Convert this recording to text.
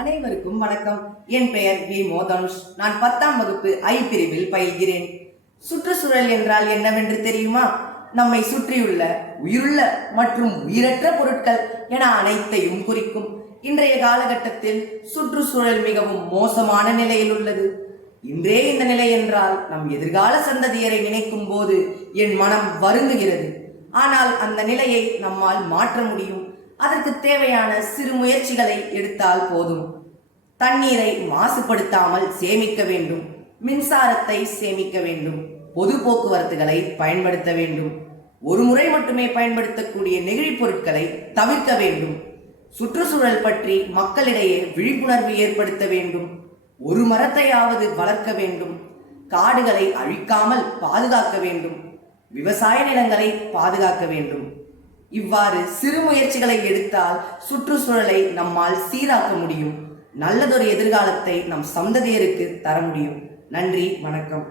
அனைவருக்கும் வணக்கம். என் பெயர் வி மோதனுஷ். நான் 10ஆம் வகுப்பு ஐ பிரிவில் பயில்கிறேன். சுற்றுச்சூழல் என்றால் என்னவென்று தெரியுமா? நம்மை சுற்றியுள்ள உயிருள்ள மற்றும் உயிரற்ற பொருட்கள் என அனைத்தையும் குறிக்கும். இன்றைய காலகட்டத்தில் சுற்றுச்சூழல் மிகவும் மோசமான நிலையில் உள்ளது. இன்றே இந்த நிலை என்றால் நம் எதிர்கால சந்ததியரை நினைக்கும் போது என் மனம் வருந்துகிறது. ஆனால் அந்த நிலையை நம்மால் மாற்ற முடியும். அதற்கு தேவையான சிறு முயற்சிகளை எடுத்தால் போதும். தண்ணீரை மாசுபடுத்தாமல் சேமிக்க வேண்டும். மின்சாரத்தை சேமிக்க வேண்டும். பொது போக்குவரத்துகளை பயன்படுத்த வேண்டும். ஒரு முறை மட்டுமே பயன்படுத்தக்கூடிய நெகிழி பொருட்களை தவிர்க்க வேண்டும். சுற்றுச்சூழல் பற்றி மக்களிடையே விழிப்புணர்வு ஏற்படுத்த வேண்டும். ஒரு மரத்தையாவது வளர்க்க வேண்டும். காடுகளை அழிக்காமல் பாதுகாக்க வேண்டும். விவசாய நிலங்களை பாதுகாக்க வேண்டும். இவ்வாறு சிறு முயற்சிகளை எடுத்தால் சுற்றுச்சூழலை நம்மால் சீராக்க முடியும். நல்லதொரு எதிர்காலத்தை நம் சந்ததியருக்கு தர முடியும். நன்றி, வணக்கம்.